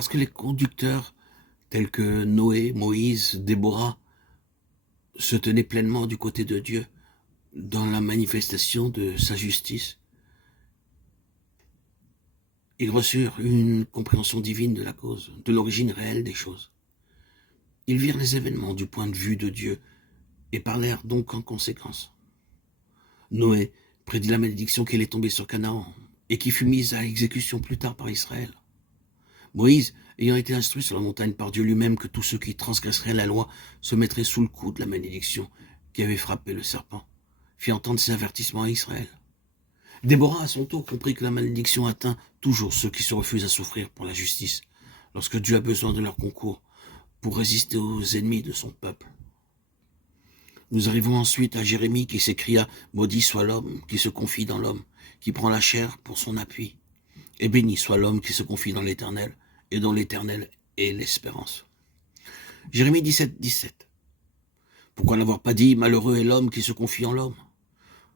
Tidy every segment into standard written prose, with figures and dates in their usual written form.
Parce que les conducteurs, tels que Noé, Moïse, Déborah, se tenaient pleinement du côté de Dieu dans la manifestation de sa justice. Ils reçurent une compréhension divine de la cause, de l'origine réelle des choses. Ils virent les événements du point de vue de Dieu et parlèrent donc en conséquence. Noé prédit la malédiction qui allait tomber sur Canaan et qui fut mise à exécution plus tard par Israël. Moïse, ayant été instruit sur la montagne par Dieu lui-même que tous ceux qui transgresseraient la loi se mettraient sous le coup de la malédiction qui avait frappé le serpent, fit entendre ses avertissements à Israël. Déborah, à son tour, comprit que la malédiction atteint toujours ceux qui se refusent à souffrir pour la justice, lorsque Dieu a besoin de leur concours pour résister aux ennemis de son peuple. Nous arrivons ensuite à Jérémie qui s'écria « Maudit soit l'homme qui se confie dans l'homme, qui prend la chair pour son appui, et béni soit l'homme qui se confie dans l'Éternel, et dont l'Éternel est l'espérance. » Jérémie 17, 17. Pourquoi n'avoir pas dit « Malheureux est l'homme qui se confie en l'homme » ?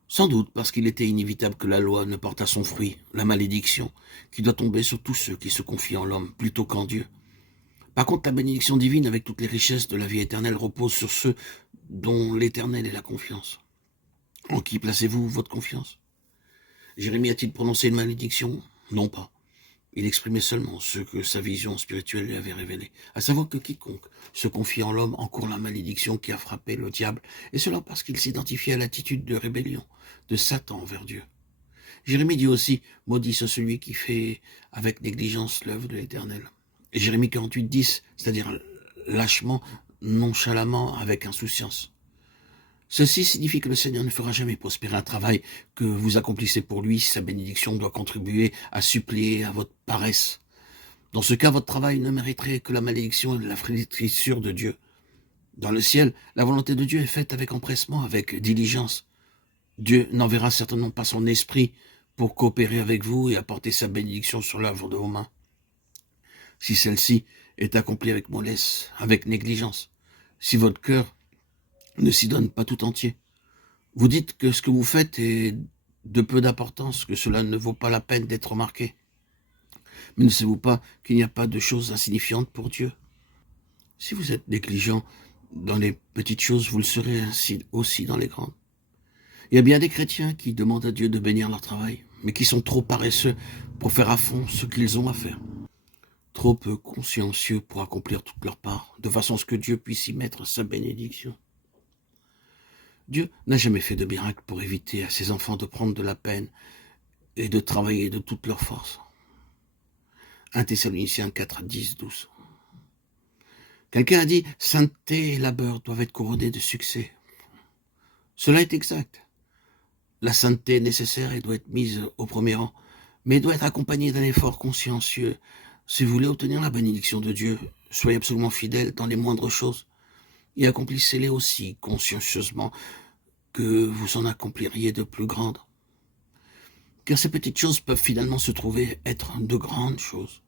Sans doute parce qu'il était inévitable que la loi ne porte à son fruit la malédiction qui doit tomber sur tous ceux qui se confient en l'homme plutôt qu'en Dieu. Par contre, la bénédiction divine avec toutes les richesses de la vie éternelle repose sur ceux dont l'Éternel est la confiance. En qui placez-vous votre confiance ? Jérémie a-t-il prononcé une malédiction ? Non pas. Il exprimait seulement ce que sa vision spirituelle lui avait révélé, à savoir que quiconque se confie en l'homme encourt la malédiction qui a frappé le diable, et cela parce qu'il s'identifiait à l'attitude de rébellion de Satan envers Dieu. Jérémie dit aussi « Maudit soit celui qui fait avec négligence l'œuvre de l'Éternel ». Et Jérémie 48, 10, c'est-à-dire lâchement, nonchalamment, avec insouciance. Ceci signifie que le Seigneur ne fera jamais prospérer un travail que vous accomplissez pour lui si sa bénédiction doit contribuer à suppléer à votre paresse. Dans ce cas, votre travail ne mériterait que la malédiction et la flétrissure de Dieu. Dans le ciel, la volonté de Dieu est faite avec empressement, avec diligence. Dieu n'enverra certainement pas son esprit pour coopérer avec vous et apporter sa bénédiction sur l'œuvre de vos mains. Si celle-ci est accomplie avec mollesse, avec négligence, si votre cœur ne s'y donne pas tout entier, vous dites que ce que vous faites est de peu d'importance, que cela ne vaut pas la peine d'être remarqué. Mais ne savez-vous pas qu'il n'y a pas de choses insignifiantes pour Dieu ? Si vous êtes négligent dans les petites choses, vous le serez ainsi aussi dans les grandes. Il y a bien des chrétiens qui demandent à Dieu de bénir leur travail, mais qui sont trop paresseux pour faire à fond ce qu'ils ont à faire. Trop peu consciencieux pour accomplir toute leur part, de façon à ce que Dieu puisse y mettre sa bénédiction. Dieu n'a jamais fait de miracle pour éviter à ses enfants de prendre de la peine et de travailler de toute leur force. 1 Thessaloniciens 4, 10, 12. Quelqu'un a dit « Sainteté et labeur doivent être couronnés de succès ». Cela est exact. La sainteté est nécessaire et doit être mise au premier rang, mais doit être accompagnée d'un effort consciencieux. Si vous voulez obtenir la bénédiction de Dieu, soyez absolument fidèles dans les moindres choses et accomplissez-les aussi consciencieusement que vous en accompliriez de plus grandes. Car ces petites choses peuvent finalement se trouver être de grandes choses.